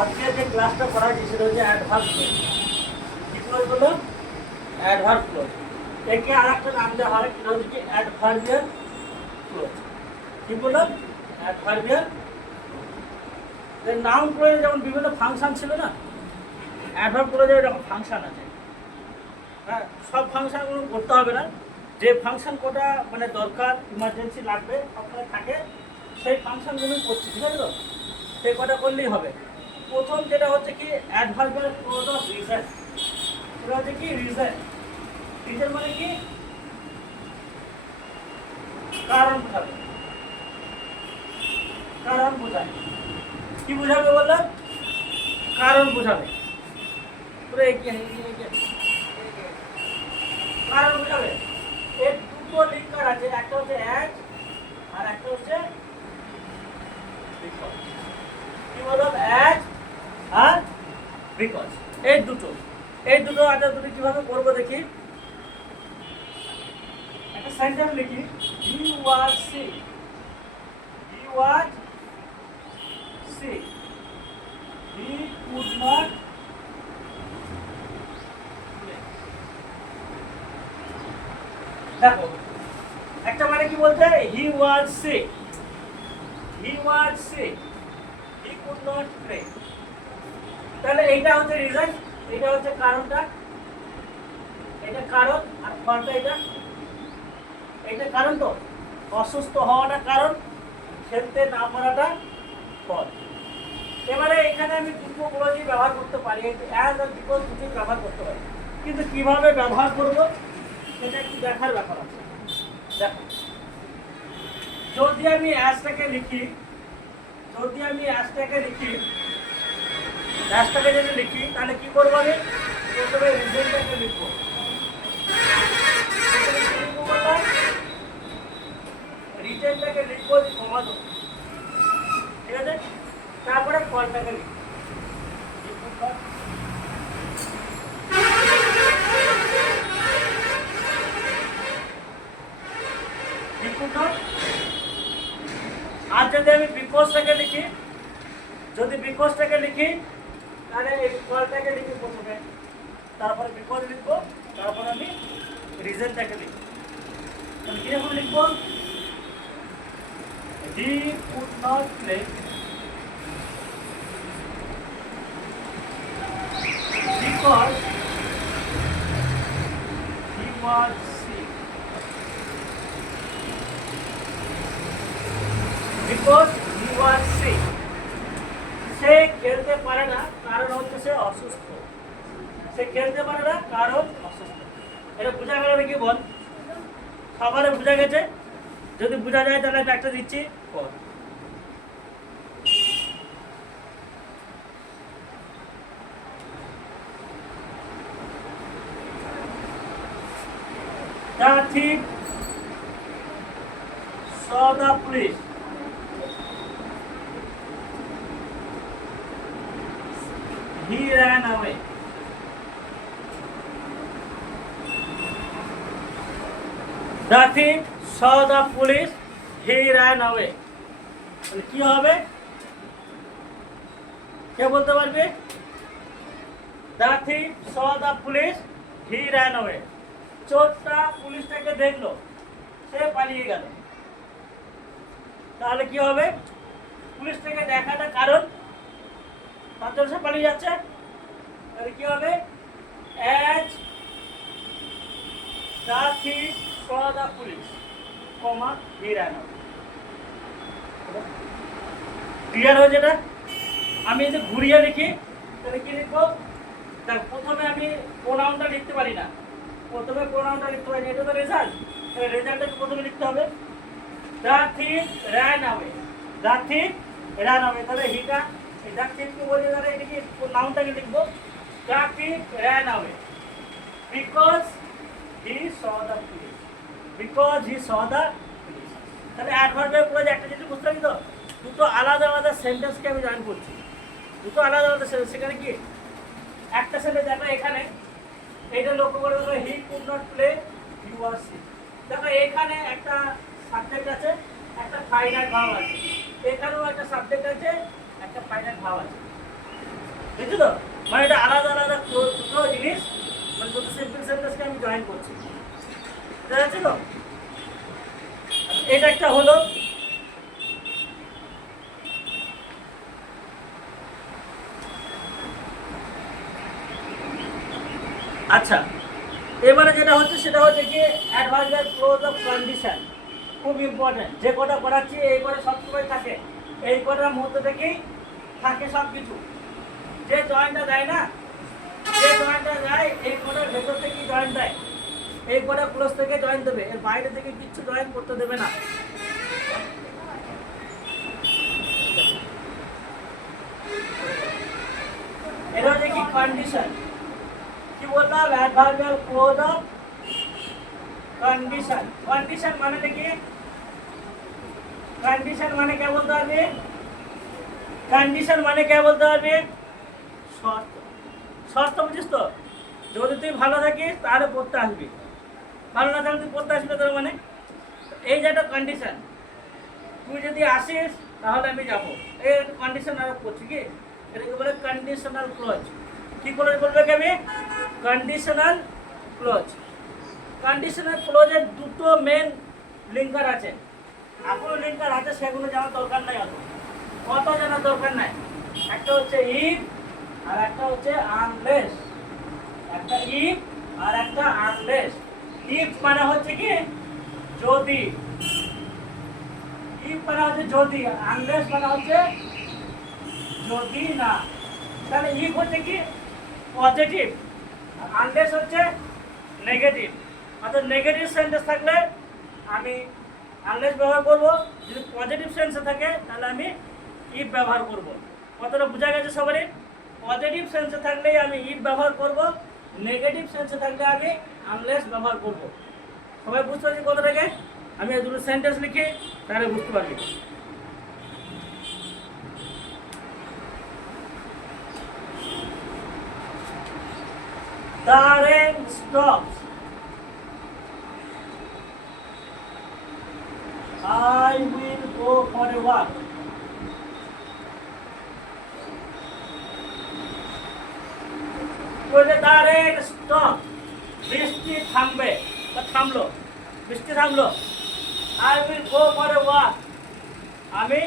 আজকে যে ক্লাসটা করা হয়েছে সেটা হচ্ছে অ্যাডভার্ব ক্লজ। কি ক্লজ বললাম? Adverb clause. একে আর একটা নাম দেওয়া হয়, সেটা হচ্ছে অ্যাডভার্বিয়াল ক্লজ। কি বললাম? অ্যাডভার্বিয়াল। নাউন ক্লজে যেমন বিভিন্ন ফাংশন ছিল না, অ্যাডভার্ব ক্লজে এরকম ফাংশন আছে। হ্যাঁ, সব ফাংশনগুলো করতে হবে না, যে ফাংশন কোটা মানে দরকার, ইমার্জেন্সি লাগবে, আপনার থাকে, সেই ফাংশনগুলোই করছি, ঠিক আছে তো? সেই কটা করলেই হবে। প্রথম যেটা হচ্ছে কি অ্যাডভার্বিয়াল ক্লজ অফ রিজন। এটা হচ্ছে কি রিজন। রিজন মানে কি? কারণ বোঝাবে। কারণ বোঝায়। কি বোঝাবে বললাম? কারণ বোঝাবে। পুরো কারণ বোঝাবে। এর দুটো লিঙ্কার আছে, একটা হচ্ছে অ্যাজ আর একটা হচ্ছে বিকজ। কি বললাম? অ্যাজ আর বিকজ, এই দুটো আগে দুটো কিভাবে করবো দেখি। একটা সেন্টেন্স লিখি, he was sick. He was sick. He could not. দেখো, একটা মানে কি বলতে, he was sick, he was sick, he could not play. তাহলে এইটা হচ্ছে রিজন, এটা হচ্ছে কারণটা, এটা কারণ, আর ফলটা এটা। এটা কারণ, তো অসুস্থ হওয়াটা কারণ, খেলতে না পারাটা ফল। এবারে এখানে আমি দুটো ক্লজই ব্যবহার করতে পারি, অ্যাজ আর বিকজ দুটোই ব্যবহার করতে পারি, কিন্তু কিভাবে ব্যবহার করব সেটা একটু দেখার ব্যাপার আছে। দেখো, যদি আমি অ্যাজটাকে লিখি, অ্যাজটাকে যদি লিখি, তাহলে কি করবো? আমি প্রথমে রিজনটাকে লিখবো। রিজনটাকে লিখবো, কমা দেবো, ঠিক আছে? তারপরে ফলটাকে লিখবো। আর যদি আমি বিকজটাকে লিখি, তাহলে এই ফলটাকে লিখি প্রথমে, তারপরে বিকজ লিখবো, তারপরে আমি রিজনটাকে লিখবো। তাহলে কিরকম লিখবো? He could not play because he was sick. Because he was sick. সে খেলতে পারে না, কারণ হচ্ছে সে অসুস্থ। সে খেলতে পারে না, কারণ অসুস্থ। এটা বোঝা গেল নাকি বল? সবারে বোঝা গেছে? যদি বোঝা যায় তাহলে আমি একটা দিচ্ছি, পর। The thief saw the police. He ran away. The thief saw the police. He ran away. তাহলে কি হবে? কে বলতে পারবে? The thief saw the police. He ran away. চোরটা পুলিশটাকে দেখলো, সে পালিয়ে গেল। তাহলে কি হবে? পুলিশটাকে দেখাটা কারণ, তার জন্য সে পালিয়ে যাচ্ছে। তাহলে কি হবে? As the thief saw the police, he ran away. Clear হয়েছে এটা? আমি যদি ঘুরিয়ে লিখি তাহলে কি লিখবো? দেখ, প্রথমে আমি প্রোনাউনটা লিখতে পারি না, এটা তো রেজাল্ট। তাহলে রেজাল্টটাকে প্রথমে লিখতে হবে। The thief ran away. The thief ran away. তাহলে হিটা, the thief কে বলি, তাহলে এটা কি নাউনটাকে লিখবো। The thief ran away because he saw the police. তাহলে অ্যাডভার্বিয়াল ক্লজ একটা জিনিস বুঝতে পারি তো, দুটো আলাদা আলাদা সেন্টেন্সকে আমি জয়েন করছি। দুটো আলাদা আলাদা সেন্টেন্স, সেখানে কি একটা সেন্টেন্স দেখো এখানে, এইটা লক্ষ্য করে দেখো, he could not play, he was sick. দেখো এখানে একটা সাবজেক্ট আছে, একটা ফাইনাইট ভার্ব আছে। এখানেও একটা সাবজেক্ট আছে, একটা ফাইনাল ভাব আছে, বুঝছো তো? মানে এটা আলাদা আলাদা দুটো জিনিস, মানে দুটো সিম্পল সেন্টেন্সকে আমি জয়েন করছি, বুঝা যাচ্ছে তো? এটা একটা হলো। আচ্ছা, এবারে যেটা হচ্ছে সেটা হচ্ছে কি অ্যাডভার্সাল ক্লোজ অফ কন্ডিশন, খুব ইম্পর্টেন্ট। যে কটা করাচ্ছি এই করে সবসময় থাকে, এই কটার মধ্যে থেকেই থাকে সব কিছু। যে জয়েন্টটা দেয় না, যে জয়েন্টটা দেয় এই কটার ভেতর থেকেই জয়েন্ট দেয়, এই কটা ক্লোজ থেকে জয়েন্ট দেবে, এর বাইরে থেকে কিচ্ছু জয়েন্ট করতে দেবে না। এটা হচ্ছে কি কন্ডিশন, কি বললাম? অ্যাডভার্সাল ক্লোজ অফ কন্ডিশন। কন্ডিশন মানে কি? কন্ডিশন মানে কে বলতে পারবে? কন্ডিশন মানে কে বলতে পারবে? শর্ত। শর্ত বুঝিস তো? যদি তুই ভালো থাকিস তাহলে পড়তে আসবি, ভালো না থাকলে তুই পড়তে আসবি তার মানে। এই যে একটা কন্ডিশন, তুই যদি আসিস তাহলে আমি যাবো, এই কন্ডিশন আরোপ করছি। কি এটাকে বলে কন্ডিশনাল ক্লজ। কি ক্লজ বলবে কি আমি? Conditional clause. কন্ডিশনাল ক্লজের দুটো মেন লিঙ্কার আছে, এখনো লিঙ্কার আছে, সেগুলো জানার দরকার নাই, অত জানার দরকার নাই। একটা হচ্ছে ইফ আর একটা হচ্ছে আনলেস। একটা ইফ আর একটা আনলেস। ইফ মানে হচ্ছে কি যদি, ইফ মানে হচ্ছে যদি, আনলেস মানে হচ্ছে যদি না। তাহলে ইফ হচ্ছে কি পজিটিভ, আনলেস হচ্ছে নেগেটিভ। অর্থাৎ নেগেটিভ সেন্টেন্স থাকলে আমি আনলেস ব্যবহার করব, যদি পজিটিভ সেন্সে থাকে তাহলে আমি ইফ ব্যবহার করব। কতটা বোঝা গেছে সবারই? পজিটিভ সেন্সে থাকলেই আমি ইফ ব্যবহার করব, নেগেটিভ সেন্সে থাকলে আমি আনলেস ব্যবহার করব। সবাই বুঝতে পারছি কথাটাকে? আমি এই দুটো সেন্টেন্স লিখি তাহলে বুঝতে পারবি। The rain stops. I will go for a walk. The rain stops. বৃষ্টি থামবে বা থামলো, বৃষ্টি থামলো। I will go for a walk. আমি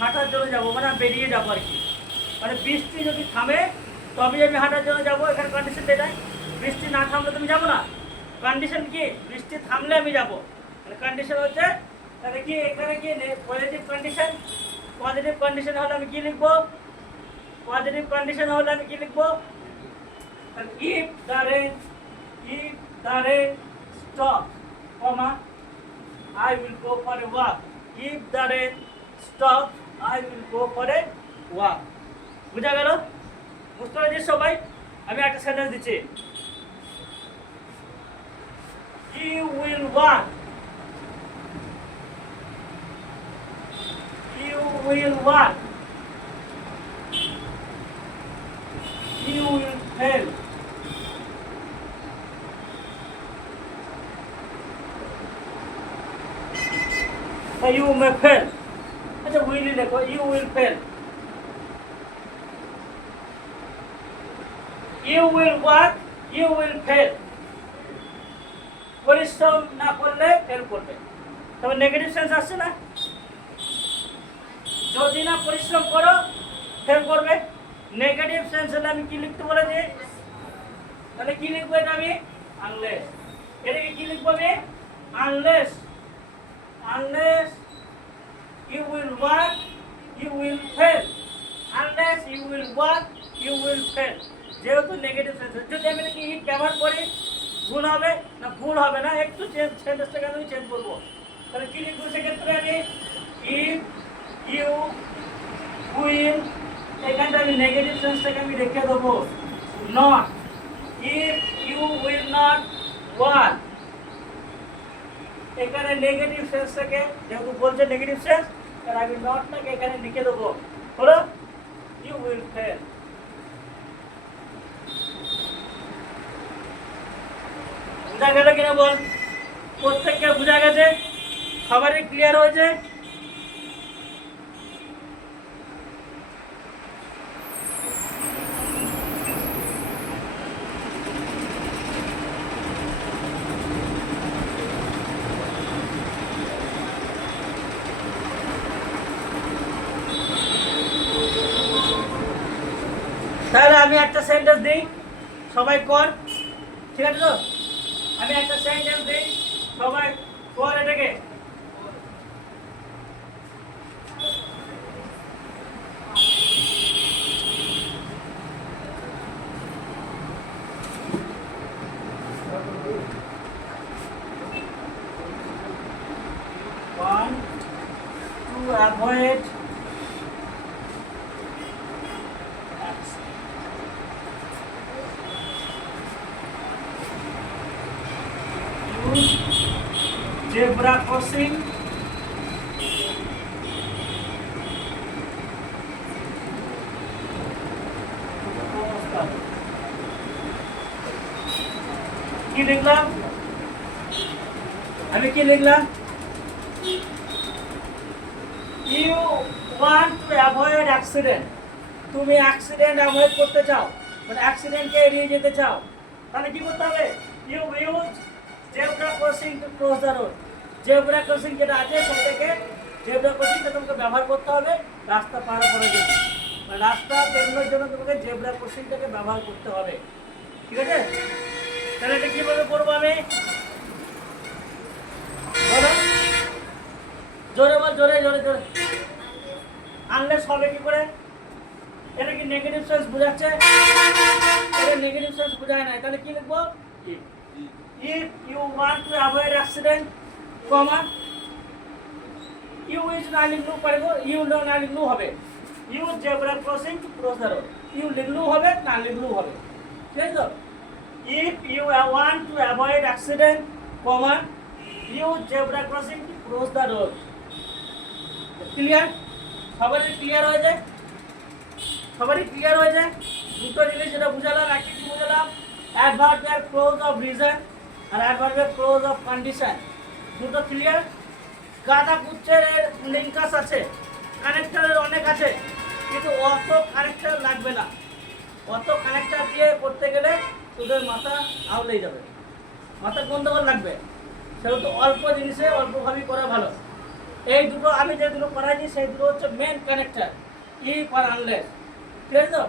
হাঁটার জন্য যাবো, মানে বেরিয়ে যাবো আর কি। মানে বৃষ্টি যদি থামে তবে আমি হাঁটার জন্য যাবো, এখানে কন্ডিশন এটাই। বৃষ্টি না থামলে তুমি যাবো না। কন্ডিশন কি? বৃষ্টি থামলে আমি যাবো। মানে কন্ডিশন হচ্ছে তাহলে কি এখানে কি পজিটিভ কন্ডিশন। পজিটিভ কন্ডিশন হলে আমি কি লিখবো? পজিটিভ কন্ডিশন হলে আমি কি লিখবো? If the rain stop, comma, I will go for a walk. If the rain stops, I will go for a walk. বুঝা গেল? বুঝতে পারছিস সবাই? আমি একটা সেন্টেন্স দিচ্ছি। You will walk. You will walk. You will fail. You may fail. अच्छा will लिखो, you will fail. You will work, you will fail. পরিশ্রম না করলে ফেল করবে। তবে নেগেটিভ সেন্স আসছে না? যদি না পরিশ্রম করো ফেল করবে। নেগেটিভ সেন্স হলে আমি কি লিখতে বলেছি? তাহলে কি লিখবো এটা আমি? আনলেস। এটাকে কি লিখবো আমি? Unless. Unless you will work, you will fail. Unless you will work, you will fail. যেহেতু নেগেটিভ সেন্স, যদি আমি কি ইফ ব্যবহার করি ভুল হবে না? ভুল হবে না, একটু সেন্টেন্সটাকে আমি চেঞ্জ করবো। তাহলে কি লিখবো সেক্ষেত্রে আমি? ইফ ইউ উইল, এখানটা আমি নেগেটিভ সেন্সটাকে আমি রেখে দেবো not. If you will not work, এখানে নেগেটিভ সেন্সটাকে যেহেতু বলছে নেগেটিভ সেন্স, তাহলে আমি নটটাকে এখানে লিখে দেবো, হলো ইউ উইল ফেল। বুঝা গেল কিনা বল? প্রত্যেককে বুঝা গেছে? সবারই ক্লিয়ার হয়েছে? আমি একটা সেন্টেন্স দিই, সবাই কর, ঠিক আছে তো? আমি একটা সেন্টেন্স দিই, সবাই কর এটাকে। One, to avoid use zebra crossing কি লিখলাম আমি, কি লিখলাম? You want to avoid accident, তুমি অ্যাক্সিডেন্ট অ্যাভয়েড করতে চাও, মানে অ্যাক্সিডেন্টকে এড়িয়ে যেতে চাও, তাহলে কি করতে হবে? You use zebra crossing to cross the road. Zebra crossing যেটা আছে সেটাকে, জেব্রা ক্রসিংটা তোমাকে ব্যবহার করতে হবে রাস্তা পার করার জন্য, মানে রাস্তা পেরোনোর জন্য তোমাকে জেব্রা ক্রসিংটাকে ব্যবহার করতে হবে, ঠিক আছে? তাহলে এটা কিভাবে করবো আমি, বলো জোরে বল, জোরে জোরে জোরে। আনলেস হবে কি করে? এটা কি নেগেটিভ সেন্স বোঝাচ্ছে? এটা নেগেটিভ সেন্স বোঝায় না, তাহলে কি লিখবো? If you want to avoid accident, comma you is না লিখলেও পারবো, ইউ না লিখলেও হবে। You zebra crossing to cross the road, you লিখলেও হবে না লিখলেও হবে, ঠিক আছে তো? If you want to avoid accident, comma you zebra crossing to cross the road. Clear? সবারই ক্লিয়ার হয়ে যায়? সবারই ক্লিয়ার হয়ে যায়? দুটো জিনিস যেটা বুঝালাম, এক কিছু বুঝালাম, অ্যাডভার্বিয়াল ক্লোজ অফ রিজন আর অ্যাডভার্বিয়াল ক্লোজ অফ কন্ডিশন, দুটো ক্লিয়ার? গাদা গুচ্ছের লিঙ্কাস আছে, কানেক্টরের অনেক আছে, কিন্তু অত কানেক্টর লাগবে না। অত কানেক্টর দিয়ে করতে গেলে তোদের মাথা আউলেই যাবে, মাথা গন্ডগোল লাগবে। সেহেতু অল্প জিনিসে অল্পভাবেই করা ভালো। এই দুটো আমি যে দুটো করাইছি সেই দুটো হচ্ছে মেন কানেক্টর, ইফ আর আনলেস, ঠিক আছে তো?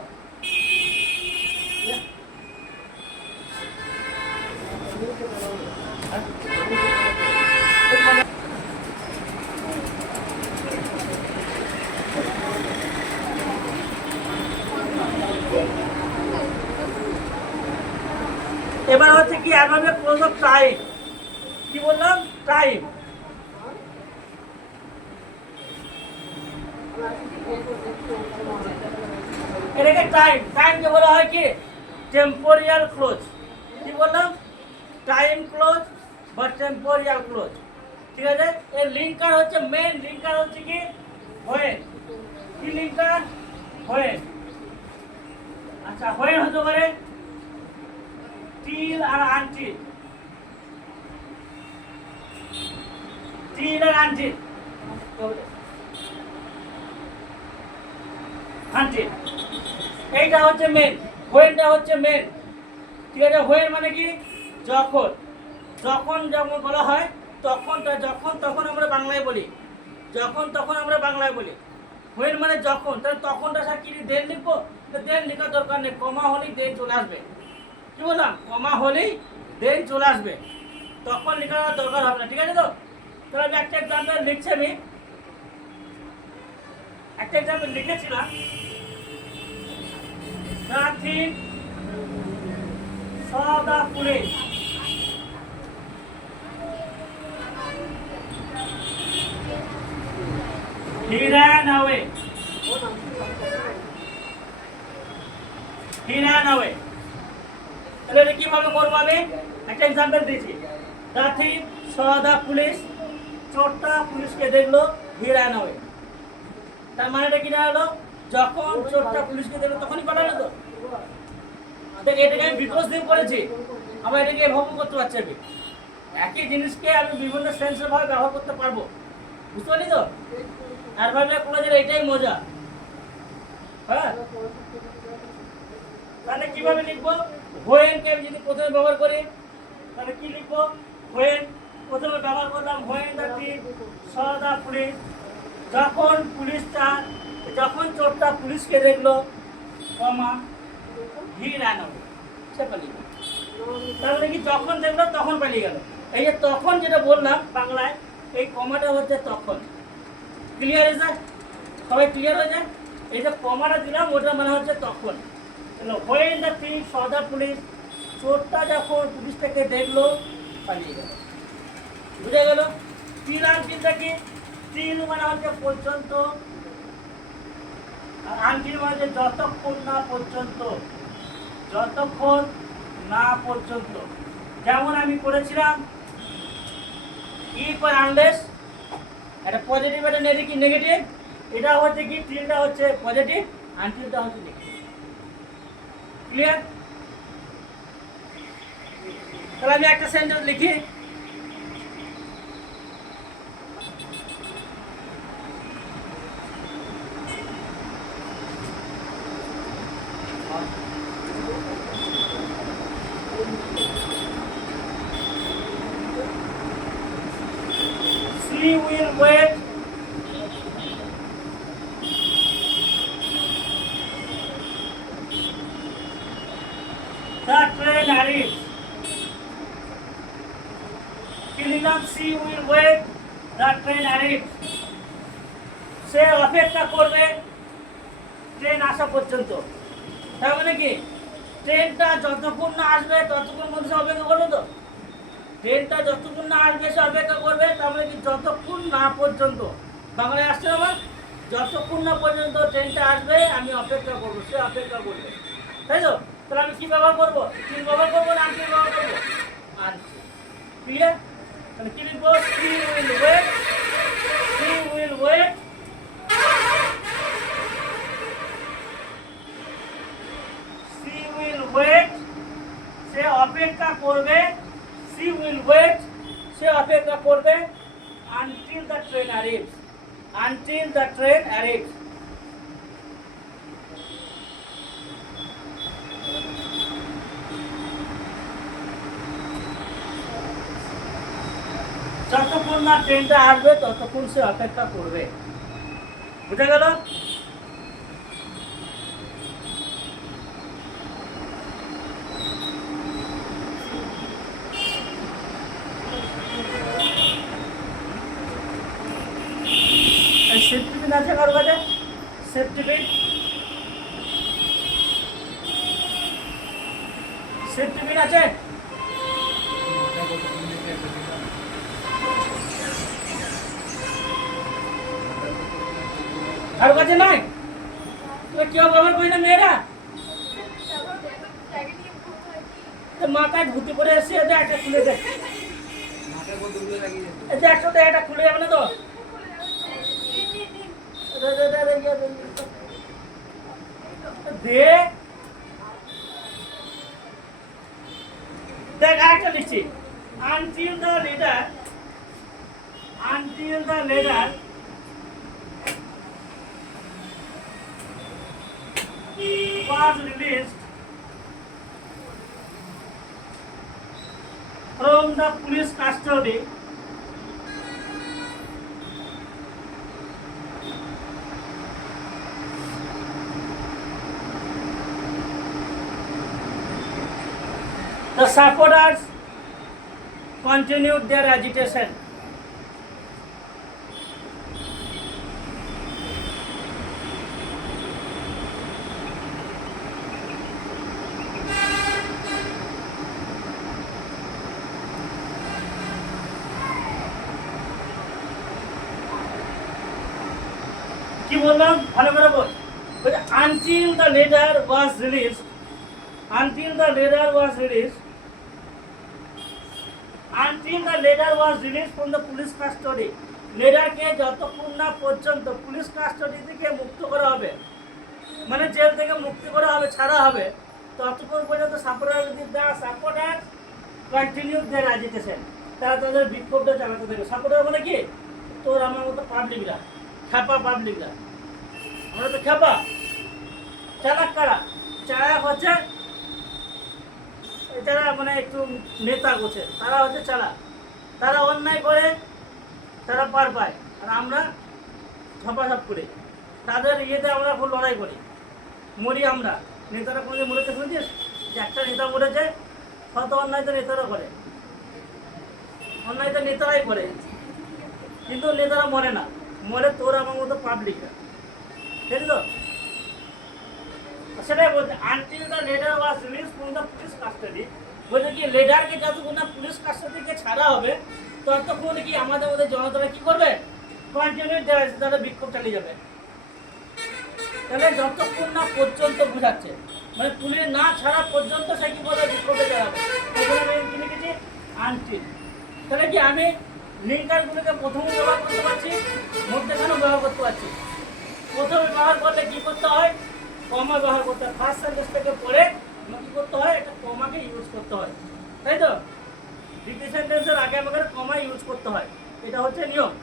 এবার হচ্ছে কি অ্যাডভার্ব ক্লোজ অফ টাইম, কি বললাম? টাইম। এটাকে টাইম, টাইমকে বলা হয় কি? টেম্পোরিয়াল ক্লোজ। কি বললাম? টাইম ক্লোজ বা টেম্পোরিয়াল ক্লোজ, ঠিক আছে? এর লিঙ্কার হচ্ছে, মেন লিঙ্কার হচ্ছে কি? হোয়েন। কি লিঙ্কার? হোয়েন। আচ্ছা, হোয়েন হতে পারে টিল আর আনটিল, টিল আর আনটিল, আনটিল এইটা হচ্ছে মেন, হোয়েনটা হচ্ছে মেন, ঠিক আছে? হোয়েন মানে কি? যখন, যখন যেমন বলা হয় তখনটা, যখন তখন আমরা বাংলায় বলি, যখন তখন আমরা বাংলায় বলি। হোয়েন মানে যখন, তাহলে তখনটা স্যার কি দেন লিখবো? দেন লেখার দরকার নেই, কমা হলেই দেন চলে আসবে। কি বললাম? কমা হলেই দেন চলে আসবে, তখন লেখার দরকার হবে না, ঠিক আছে তো? তাহলে আমি একটা এক্সাম্পল লিখছি, আমি একটা এক্সাম্পল লিখেছিলাম। Nothing saw the police. He ran away. He ran away. তাহলে এটা কিভাবে করবো? আমি একটা এক্সাম্পল দিয়েছি। Nothing saw the police. চোরটা পুলিশকে দেখলো, he ran away। তার মানেটা কি দাঁড়ালো? যখন চোরটা পুলিশকে দেখলো তখনই পালালো তো। দেখ, এটাকে আমি বিকজ দিয়ে করেছি, আবার এটাকে এভাবে করতে পারছি। আমি একই জিনিসকে আমি বিভিন্ন সেন্সের ভাবে ব্যবহার করতে পারবো, বুঝতে পারলি তো? আর ভাবলে কলেজের এটাই মজা। হ্যাঁ, তাহলে কিভাবে লিখবো? হোয়েনকে আমি যদি প্রথমে ব্যবহার করি তাহলে কি লিখবো? হোয়েন প্রথমে ব্যবহার করলাম, when the thief saw the police, যখন পুলিশটা, যখন চোরটা পুলিশকে দেখলো, কমা হি ran away, সে পালিয়ে গেল। তাহলে কি যখন দেখলো তখন পালিয়ে গেল। এই যে তখন যেটা বললাম বাংলায়, এই কমাটা হচ্ছে তখন। Clear is that? সবাই ক্লিয়ার হয়ে যায়? এই যে কমাটা দিলাম ওটা মানে হচ্ছে তখন। When the thing saw the police, চোরটা যখন পুলিশটাকে দেখলো পালিয়ে গেল। বুঝে গেল? টিল আনটিলটা কি? টিল মানে হচ্ছে পর্যন্ত, আর আনটিল মানে হচ্ছে যতক্ষণ না পর্যন্ত, যতক্ষণ না পর্যন্ত। যেমন আমি করেছিলাম ইফ আর আনলেস, একটা পজিটিভ একটা নেগেটিভ, এটা হচ্ছে কি টিলটা হচ্ছে পজিটিভ, আনটিলটা হচ্ছে নেগেটিভ। ক্লিয়ার? তাহলে আমি একটা সেন্টেন্স লিখি। She will wait the train arrives. Killingham, she will wait the train arrives. সে অপেক্ষা করবে ট্রেন আসা পর্যন্ত। তার মানে কি ট্রেনটা যতক্ষণ না আসবে ততক্ষণ মধ্যে সে অপেক্ষা করবে তো? ট্রেনটা যতক্ষণ না আসবে সে অপেক্ষা করবে, তার মানে কি যতক্ষণ না পর্যন্ত। বাংলায় আসছে আমার, যতক্ষণ না পর্যন্ত ট্রেনটা আসবে আমি অপেক্ষা করবো, সে অপেক্ষা করবে, তাই তো? তাহলে আমি কি ব্যবহার করবো? টিল ব্যবহার করবো না আনটিল ব্যবহার করবো? আনটিল। ক্লিয়ার? তাহলে কি লিখবো? She will wait, she will wait, she will wait, সে অপেক্ষা করবে, she will wait, সে অপেক্ষা করবে until the train arrives, until the train arrives. যতক্ষণ না ট্রেনটা আসবে ততক্ষণ সে অপেক্ষা করবে। বুঝা গেল? সেফটি পিন আছে কারো কাছে? সেফটি পিন, সেফটি পিন আছে? কারো কাছে নাই? তুমি কেউ ব্যবহার করি না মেয়েরা? মাথায় ধুতি পরে এসে একটা খুলে দেয়, একসাথে একটা খুলে যাবে না তো? দে দেখ আরেকটা লিখছি। until the leader was released from the police custody, the supporters continued their agitation. কি বললাম ভালো করে বল। until the leader was released, until the leader was released, until the leader was released from the police custody, লিডারকে যতক্ষণ না পর্যন্ত police custody থেকে মুক্ত করা হবে, মানে জেল থেকে মুক্তি করা হবে, ছাড়া হবে, ততক্ষণ পর্যন্ত সাপোর্টার কন্টিনিউ দেয়ার অ্যাজিটেশন, তারা তাদের বিক্ষোভটা চালাতে থাকবে। সাপোর্টার মানে কি? তোর আমার মতো পাবলিকরা, খ্যাপা পাবলিকরা। আমরা তো খ্যাপা, চালাক কারা? চালাক হচ্ছে যারা মানে একটু নেতা গোছে, তারা হচ্ছে চালাক। তারা অন্যায় করে, তারা পার পায়, আর আমরা ঝপাঝপ করি। তাদের ইয়েতে আমরা খুব লড়াই করি, মরি আমরা। নেতারা কোনোদিন মরেছে শুনেছিস? যে একটা নেতা মরেছে, শত অন্যায় তো নেতারা করে, অন্যায় তো নেতারাই করে, কিন্তু নেতারা মরে না, মরে তোর আমার মতো পাবলিকরা, ঠিক তো? সেটাই বলছে until the ladder was release from the police custody, বলছে কি লেডারকে যতক্ষণ না পুলিশ কাস্টাডি থেকে ছাড়া হবে ততক্ষণ কি আমাদের মধ্যে জনতারা কি করবে? কন্টিনিউ তারা বিক্ষোভ চালিয়ে যাবে। তাহলে যতক্ষণ না পর্যন্ত বোঝাচ্ছে, মানে পুলিশ না ছাড়া পর্যন্ত সে কি বলে বিক্ষোভে চালাবে, এখানে আমি কি লিখেছি? আনটিল। তাহলে কি আমি লিঙ্কারগুলোকে প্রথমে ব্যবহার করতে পারছি, মধ্যেখানেও ব্যবহার করতে পারছি। প্রথমে ব্যবহার করলে কি করতে হয়? কমা ব্যবহার করতে হয়। ফার্স্ট সেন্টেন্সটাকে পড়ে আমাকে কি করতে হয়? একটা কমাকে ইউজ করতে হয়, তাই তো? দ্বিতীয় সেন্টেন্সের আগে আমাকে কমা ইউজ করতে হয়, এটা হচ্ছে নিয়ম।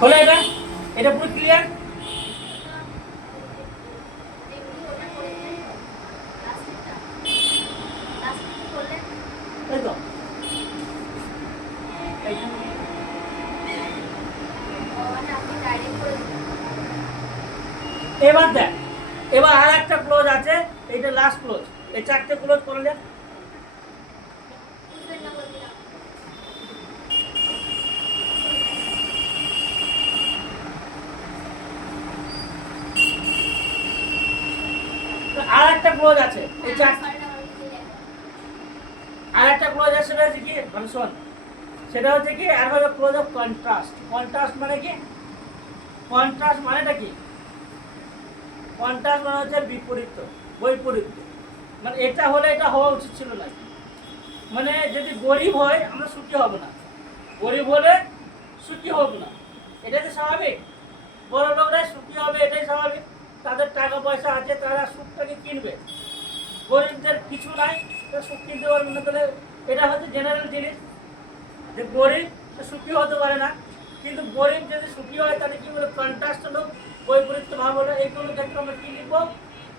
হলো এটা? এটা পুরো ক্লিয়ার? তাই তো? এবার দেখ, এবার আর একটা ক্লোজ আছে, এইটা লাস্ট ক্লোজ। এই চারটে ক্লোজ করে দেখ। আর একটা ক্লোজ আছে, এই চার আর একটা ক্লোজ আছে, সেটা হচ্ছে কি? মানে শোন, সেটা হচ্ছে কি adverb clause of contrast. Contrast মানে কি? কন্ট্রাস্ট মানেটা কি? কন্ট্রাস্ট মানে হচ্ছে বিপরীত, বৈপরীত্য। মানে এটা হলে এটা হওয়া উচিত ছিল না। মানে যদি গরিব হয় আমরা সুখী হব না, গরিব হলে সুখী হব না, এটাই তো স্বাভাবিক। বড় লোকরাই সুখী হবে, এটাই স্বাভাবিক। তাদের টাকা পয়সা আছে, তারা সুখটাকে কিনবে। গরিবদের কিছু নাই, তো সুখ কিনতে পারবে না। তাহলে এটা হচ্ছে জেনারেল জিনিস, যে গরিব সুখী হতে পারে না। কিন্তু গরিব যদি সুখী হয় তাহলে কি বলে? কন্ট্রাস্ট হলো, বৈপরীত্য ভাব হলো। এইগুলো ক্ষেত্রে আমরা কি লিখবো?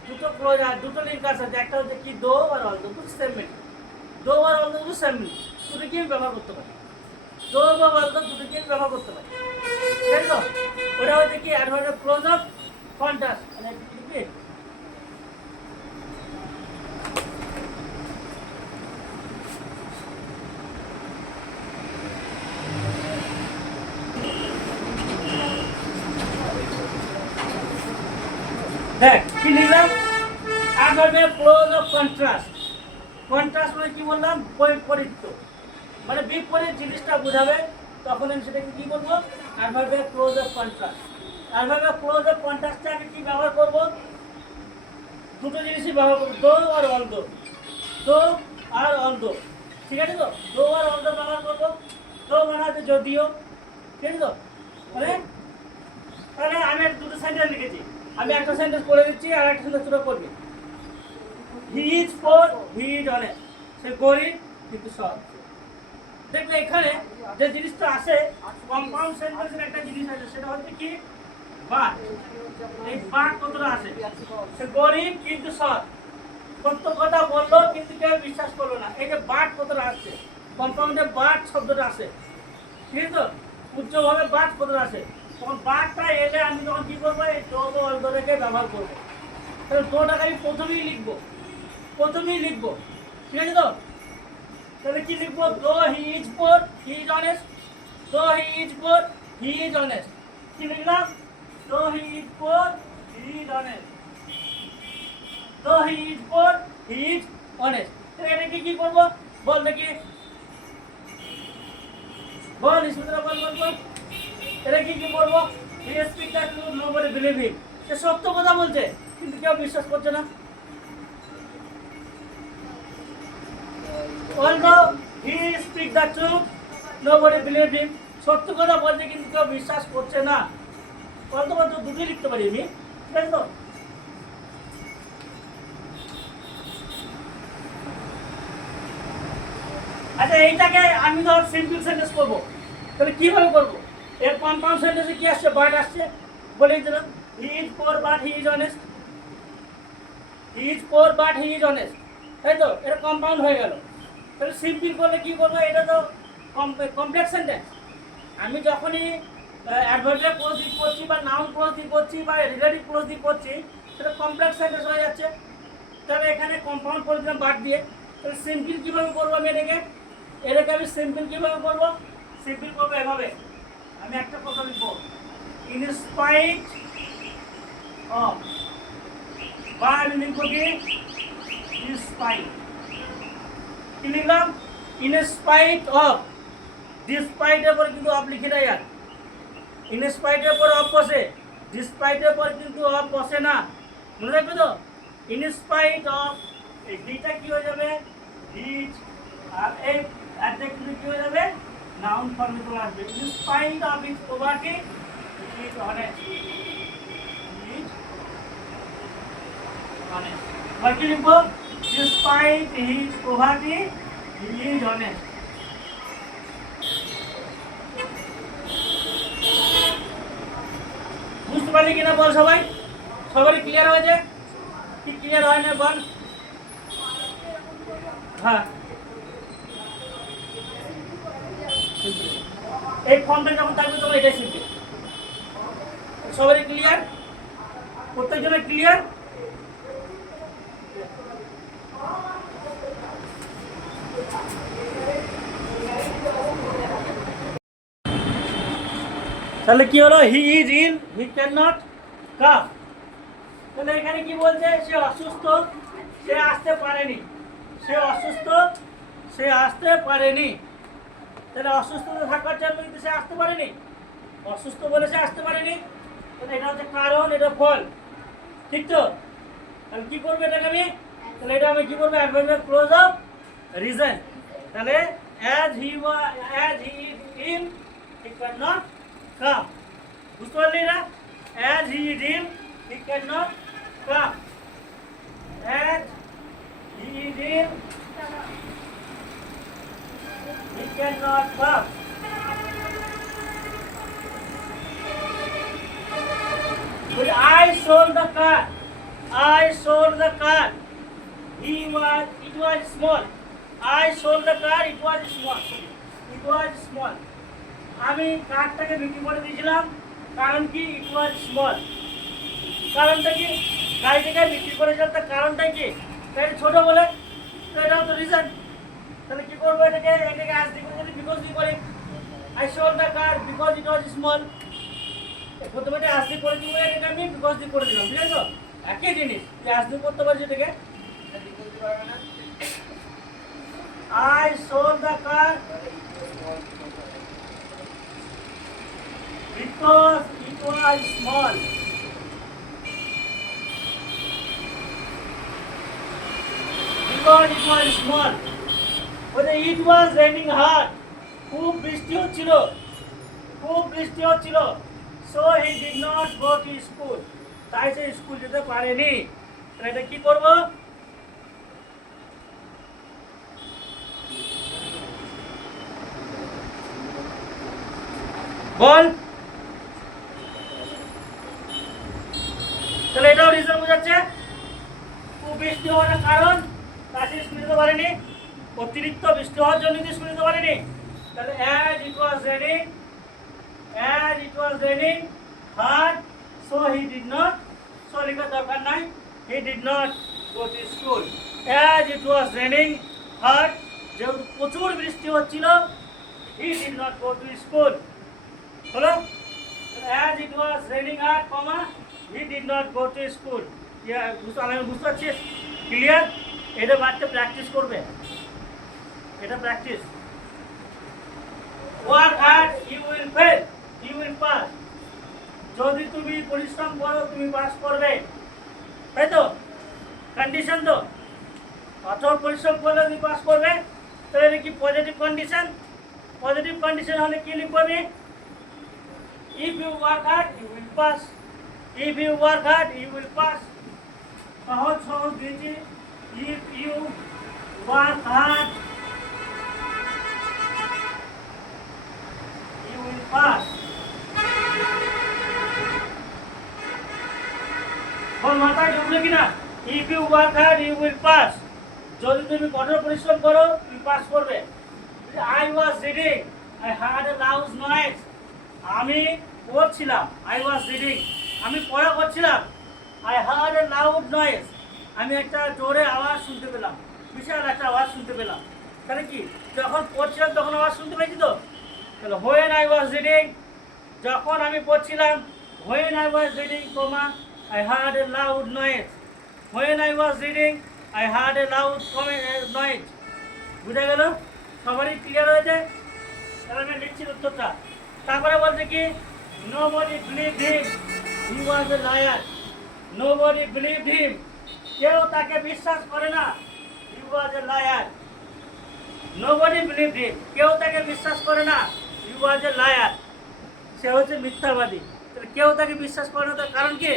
দুটো ক্লোজ আর দুটো লিঙ্ক আছে, একটা হচ্ছে কি দো আর অল দো, সেম মিনিং। দো আর অল দো সেম মিনিং, দুটো কি ব্যবহার করতে পারি? দো বা অল দো দুটো কি ব্যবহার করতে পারি, তাই তো? ওটা হচ্ছে কি অ্যাডভার্ব ক্লোজ অফ কন্ট্রাস্ট। মানে কি? দেখ কি লিখলাম? Adverb clause of contrast. Contrast মানে কি বললাম? বৈপরীত্য, মানে বিপরীত জিনিসটা বোঝাবে, তখন আমি সেটাকে কি বলবো? Adverb clause of contrast. Adverb clause of কন্ট্রাস্টে আমি কি ব্যবহার করব? দুটো জিনিসই ব্যবহার করবো, দো আর অল দো। দো আর অল দো, ঠিক আছে তো? দো আর অল দো ব্যবহার করবো। দো মানে হচ্ছে যদিও, ঠিক আছে তো? মানে তাহলে আমি দুটো সেন্টেন্স লিখেছি, আমি একটা সেন্টেন্স পড়ে দিচ্ছি আর একটা সেন্টেন্স তোরা পড়বি। He is poor, he is honest. সে গরিব কিন্তু সৎ। দেখবে এখানে যে জিনিসটা আসে, কম্পাউন্ড সেন্টেন্সের একটা জিনিস আছে, সেটা হচ্ছে কি? বাট। এই বাট কতটা আসে? সে গরিব কিন্তু সৎ, সত্য কথা বললো কিন্তু কেউ বিশ্বাস করলো না। এই যে বাট কতটা আসছে, কম্পাউন্ডে বাট শব্দটা আসে, ঠিক আছে তো? উচ্চভাবে বাট কতটা আসে, তখন বাটটা এলে আমি তখন কি করবো? এই দো বা অল দো রেখে ব্যবহার করবো। তাহলে দোটাকে আমি প্রথমেই লিখবো, প্রথমেই লিখবো, ঠিক আছে তো? তাহলে কি লিখবো? Though he is poor, he is honest. Though he is poor, he is honest. কি লিখলাম? Though he is poor, he is honest. Though he is poor, he is honest. এটাকে কি করবো? বল দেখি, বল ইসমিত্রা, বল বল বল। এটা কি কি বলবো? He speak the truth, nobody believe him. সে সত্য কথা বলছে কিন্তু কেউ বিশ্বাস করছে না। Although he speak the truth, nobody believe him. সত্য কথা বলছে কিন্তু কেউ বিশ্বাস করছে না। অথবা তো দুটোই লিখতে পারি আমি, ঠিক আছে তো? আচ্ছা এইটাকে আমি ধর সিম্পল সেন্টেন্স করবো, তাহলে কিভাবে করবো? এর কম্পাউন্ড সেন্টেন্সে কি আসছে? বাট আসছে, বলে দিলাম। হি is poor but he is honest. He is poor but he is honest, তাই তো? এটা কম্পাউন্ড হয়ে গেল। তাহলে সিম্পল করলে কি করবো? এটা তো কমপ্লেক্স সেন্টেন্স। আমি যখনই অ্যাডভার্বিয়াল ক্লোজ দিয়ে করছি বা নাউন ক্লোজ দিয়ে করছি বা রিলেটিভ ক্লোজ দিয়ে করছি, সেটা কমপ্লেক্স সেন্টেন্স হয়ে যাচ্ছে। তাহলে এখানে কম্পাউন্ড করে দিলাম বাদ দিয়ে। তাহলে সিম্পল কীভাবে করবো আমি এটাকে আমি সিম্পল কীভাবে করবো? সিম্পল করবো এভাবে, আমি একটা কথা লিখবো, ইন স্পাইট অফ, বা আমি লিখবো কি ডিসপাইট। কি লিখলাম? ইন স্পাইট অফ, ডিসপাইটের পর কিন্তু অফ লিখে দেয়। আর ইন স্পাইটের পর অফ বসে, ডিসপাইটের পর কিন্তু অফ বসে না, মনে রাখবে তো। ইন স্পাইট অফ, এই ডিটা কি হয়ে যাবে? ডিড, আর এই অ্যাডজেক্টিভ কি হয়ে যাবে? নাউন ফর্মে চলে আসবে। In spite of is poverty he is honest, he is honest. এবার কি লিখবো? Despite his poverty he is honest. বুঝতে পারলি কিনা বল সবাই? সবারই ক্লিয়ার হয়েছে? কি ক্লিয়ার হয় না বল? হ্যাঁ, এই ফর্মটা যখন থাকবে তখন এটাই শিখবে। সবারই ক্লিয়ার? প্রত্যেকজনের ক্লিয়ার? তাহলে কি হলো? He is ill, he can not come. তাহলে এখানে কি বলছে? সে অসুস্থ, সে আসতে পারেনি। সে অসুস্থ, সে আসতে পারেনি। তাহলে অসুস্থ থাকার জন্য কিন্তু সে আসতে পারেনি, অসুস্থ বলে সে আসতে পারেনি। তাহলে এটা হচ্ছে কারণ, এটা ফল, ঠিক তো? তাহলে কি করবো এটাকে আমি? তাহলে এটা আমি কি করবো? Adverbial clause of reason. তাহলে as he is ill, he can not come. বুঝতে পারলি না? As he is ill, he can not come. As he is ill, he cannot come. But I sold the car. I sold the car. It was small. I sold the car. It was small. It was small. আমি কারটাকে বিক্রি করে দিয়েছিলাম, কারণ কি? It was small. কারণটা কি? গাড়িটাকে বিক্রি করেছিলাম, তার কারণটা কি? তাই ছোট বলে, তো এটাও তো রিজন। তাহলে কি করবো? এটাকে আজ দিয়ে করে যদি বিকজ দিয়ে করি, I sold the car because it was small. প্রথমে আজ দিয়ে করে দিব, এটাকে আমি বিকজ দিয়ে করে দিলাম, ঠিক আছে? একই জিনিস, তুই আজ দিয়ে করতে পারছিস এটাকে। I sold the car because it was small. Because it was small. It was raining hard. খুব বৃষ্টি হচ্ছিল, খুব বৃষ্টি হচ্ছিল। So he did not go to school. তাই সে স্কুল যেতে পারেনি। তাহলে এটা কি করব? বল। তাহলে এটাও রিজন বোঝাচ্ছে, খুব বৃষ্টি হওয়ার কারণ তাই সে স্কুল যেতে পারেনি, অতিরিক্ত বৃষ্টি হওয়ার জন্য স্কুল যেতে পারেনি। তাহলে as it was raining hard, so he did not, so লেখার দরকার নাই, he did not go to school. As it was raining hard, যেহেতু প্রচুর বৃষ্টি হচ্ছিল, he did not go to school. হলো? As it was raining hard, he did not go to school. বুঝতে পারছিস? ক্লিয়ার? এটা বাড়তে প্র্যাকটিস করবে, এটা practice. Work hard, you will fail, you will pass. যদি তুমি পরিশ্রম করো তুমি পাস করবে, তাই তো? কন্ডিশন তো, কঠোর পরিশ্রম করলে তুমি পাস করবে। তো এটা কি পজিটিভ কন্ডিশন? পজিটিভ কন্ডিশন হলে কি লিখবো আমি? If you work hard, you will pass. If you work hard, you will pass. সহজ সহজ দিয়েছি। If you work hard, you will pass. বল মাথায় ঢুকলো কিনা? If you work hard, you will pass. যদি তুমি কঠোর পরিশ্রম করো তুমি পাস করবে। I was reading. I heard a loud noise. আমি পড়ছিলাম। I was reading. আমি পড়া করছিলাম। I heard a loud noise. আমি একটা জোরে আওয়াজ শুনতে পেলাম। বিশাল একটা আওয়াজ শুনতে পেলাম। তাহলে কি যখন পড়ছিলাম তখন আওয়াজ শুনতে পেয়েছি তো? তাহলে when I was reading, যখন আমি পড়ছিলাম, when I was reading, I heard a loud noise. When I was reading, I heard a loud noise. বুঝা গেল? সবারই ক্লিয়ার হয়েছে? তাহলে আমি লিখছি উত্তরটা। তারপরে বলছে কি nobody believed him, he was a liar. Nobody believed him, কেউ তাকে বিশ্বাস করে না, he was a liar. Nobody believed him, কেউ তাকে বিশ্বাস করে না, he was a liar. সে হচ্ছে মিথ্যাবাদী। তাহলে কেউ তাকে বিশ্বাস করে না তার কারণ কি?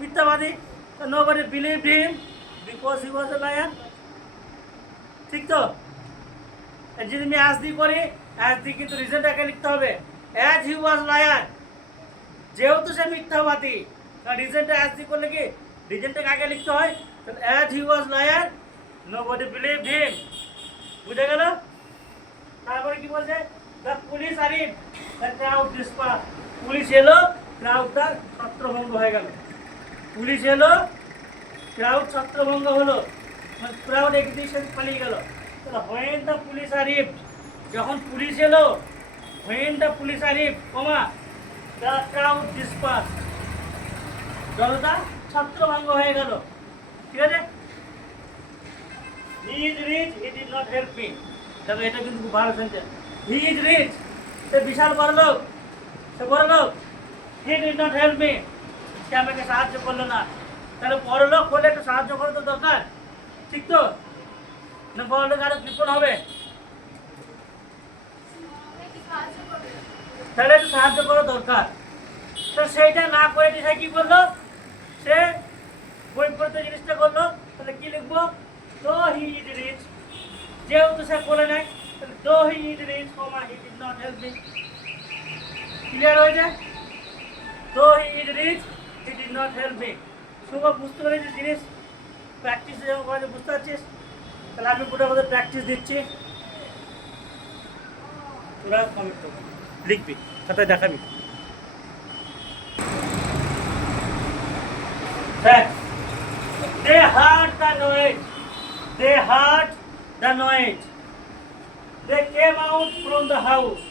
মিথ্যাবাদী। nobody believed him because he was a liar. ঠিক তো? যদি আমি অ্যাজ দি করি, অ্যাজ দি কিন্তু রিজনটাকে লিখতে হবে অ্যাজ হি ওয়াজ লায়ার। যেহেতু সে মিথ্যাবাদী, রিজনটা অ্যাজ দি করলে কি রিজনটাকে আগে লিখতে হয়। তাহলে as he was liar, nobody believed him. বুঝা গেল? তারপরে কি বলছে? The police arrive, the crowd disperse. Police এলো, ক্রাউডটা ছত্রভঙ্গ হয়ে গেল। পুলিশ এলো, ক্রাউড ছত্রভঙ্গ হলো, ক্রাউড একদিকে সাথে পালিয়ে গেল। when the police arrived, যখন পুলিশ এলো, when the police arrived, the crowd dispersed, জনতা ছত্রভঙ্গ হয়ে গেল। ঠিক আছে? he is rich, he did not help me। তবে এটা কিন্তু খুব ভালো সেন্টেন্স। he is rich, সে বিশাল বড়লোক, সে বড়লোক। he did not help me, সে আমাকে সাহায্য করলো না। তাহলে বড়লোক হলে একটু সাহায্য করা তো দরকার, ঠিক তো? না বড়লোক আরো কৃপণ হবে? তাহলে একটু সাহায্য করা দরকার। তো সেইটা না করে সে কি করলো? সে বৈপরীত্য জিনিসটা করলো। তাহলে কি লিখবো? দো হি ইজ রিচ, যেহেতু সে বলে নাই, তাহলে though he is rich, he did not help me. Clear হয়ে যায়? Though he is rich, he did not help me. Shubho বুঝতে পেরেছিস জিনিস? প্র্যাকটিস যেমন করে বুঝতে পারছিস? তাহলে আমি পুরো আমাদের প্র্যাকটিস দিচ্ছি, তোরা কমেন্ট করবি, লিখবি, খাতায় দেখাবি। They heard the noise. They heard the noise. They came out from the house.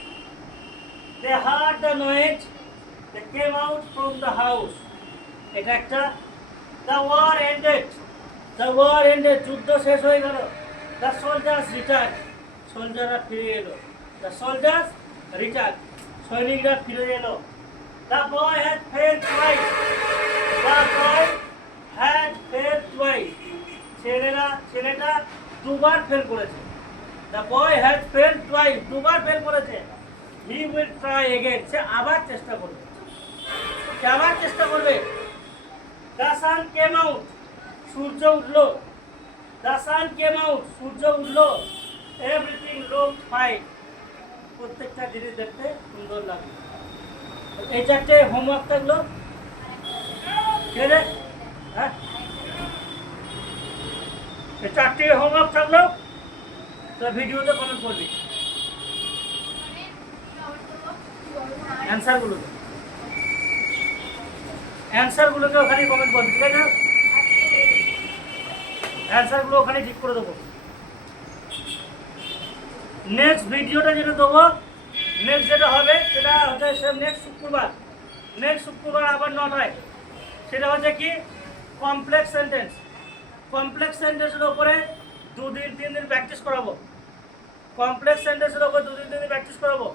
They heard the noise. They came out from the house. এটা একটা the war ended. The war ended. যুদ্ধ শেষ হয়ে গেল। The soldiers returned. সোলজাররা ফিরে এলো। The soldiers returned. সৈনিকরা ফিরে এলো। The boy had failed twice. The boy had failed twice. ছেলেটা দুবার ফেল করেছে। The boy had failed twice. দুবার ফেল করেছে। He will try again. সে আবার চেষ্টা করবে। সে আবার চেষ্টা করবে। The sun came out. সূর্য উঠলো। The sun came out. সূর্য উঠলো। Everything looked fine. প্রত্যেকটা জিনিস দেখতে সুন্দর লাগলো। এই চারটে হোমওয়ার্ক থাকলো। ঠিক আছে? হ্যাঁ, এই চারটে হোমওয়ার্ক থাকলো। তো ভিডিওতে কমেন্ট করবি অ্যান্সারগুলোকে ওখানে কমেন্ট করবি। ঠিক আছে? অ্যান্সারগুলো ওখানে ঠিক করে দেবো। নেক্সট ভিডিওটা যেটা দেবো, নেক্সট যেটা হবে সেটা হচ্ছে নেক্সট শুক্রবার আবার 9টায়। সেটা হচ্ছে কি কমপ্লেক্স সেন্টেন্স। কমপ্লেক্স সেন্টেন্সের উপরে 2 দিন 3 দিন প্র্যাকটিস করাবো। কমপ্লেক্স সেন্টেন্সের উপরে 2 দিন 3 দিন প্র্যাকটিস করাবো।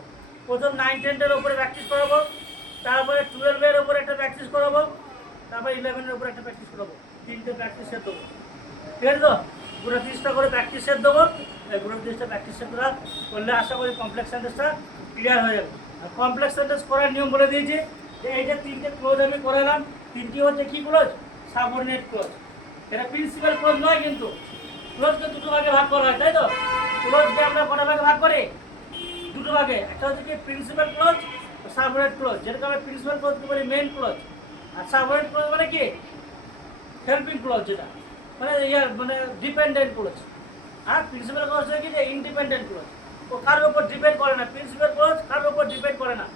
প্রথম 9-10 উপরে প্র্যাকটিস করাবো, তারপরে 12 উপরে একটা প্র্যাকটিস করাবো, তারপরে 11 উপরে একটা প্র্যাকটিস করাবো। 3টে প্র্যাকটিস সেট দেবো। ঠিক আছে তো? পুরো 30টা করে প্র্যাকটিস সেট দেবো। এই পুরো 30টা প্র্যাকটিস সেট করলে আশা করি কমপ্লেক্স সেন্টেন্সটা ক্লিয়ার হয়ে যাবে। আর কমপ্লেক্স সেন্টেন্স করার নিয়ম বলে দিয়েছি যে এই যে 3টে ক্লোজ আমি করালাম, 3টি হচ্ছে কি ক্লোজ? Subordinate clause. এটা প্রিন্সিপাল ক্লোজ নয়, কিন্তু ক্লোজকে দুটো ভাগে ভাগ করা হয়, তাই তো? ক্লোজকে আমরা কটা ভাগে ভাগ করি? দুটো ভাগে। একটা হচ্ছে কি প্রিন্সিপাল ক্লোজ, সাবঅর্ডিনেট ক্লোজ। যেটাকে আমরা প্রিন্সিপাল ক্লোজকে বলি মেইন ক্লোজ, আর সাবঅর্ডিনেট ক্লোজ মানে কি হেল্পিং ক্লোজ, যেটা মানে ডিপেন্ডেন্ট ক্লোজ। আর প্রিন্সিপাল ক্লোজ হচ্ছে কি যে ইন্ডিপেন্ডেন্ট ক্লোজ। কার উপর ডিপেন্ড করে না, প্রিন্সিপাল ক্লজ কার উপর ডিপেন্ড করে না।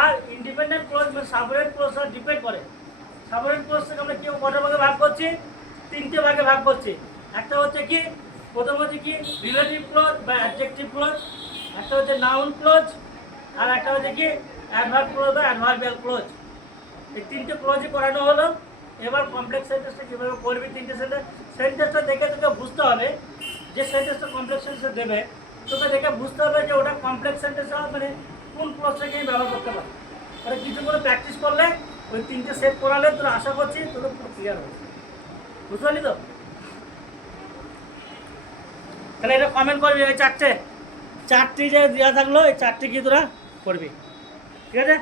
আর ইন্ডিপেন্ডেন্ট ক্লজ মানে সাবঅর্ডিনেট ক্লজ ডিপেন্ড করে। সাবঅর্ডিনেট ক্লজ থেকে আমরা কেউ কটা ভাগে ভাগ করছি, তিনটে ভাগে ভাগ করছি। একটা হচ্ছে কি, প্রথম হচ্ছে কি রিলেটিভ ক্লজ বা অ্যাডজেক্টিভ ক্লজ, একটা হচ্ছে নাউন ক্লজ, আর একটা হচ্ছে কি অ্যাডভার্ব ক্লজ বা অ্যাডভার্বিয়াল ক্লজ। এই তিনটে ক্লজই করানো হলো। এবার কমপ্লেক্স সেন্টেন্সটা কীভাবে করবি, তিনটে সেন্টেন্সটা দেখে তোকে বুঝতে হবে, যে সেন্টেন্সটা কমপ্লেক্স সেন্টেন্স দেবে তোকে দেখে বুঝতে হবে যে ওটা কমপ্লেক্স সেন্টেন্স মানে কোন ক্লজটাকে ব্যবহার করতে পারে। ওটা কিছু করে প্র্যাকটিস করলে, ওই তিনটে সেট করালে তোরা আশা করছি তোদের পুরো ক্লিয়ার হবে। বুঝতে পারলি তো? তাহলে এটা কমেন্ট করবি, ওই চারটে যে দেওয়া থাকলো এই চারটে কি তোরা করবি, ঠিক আছে?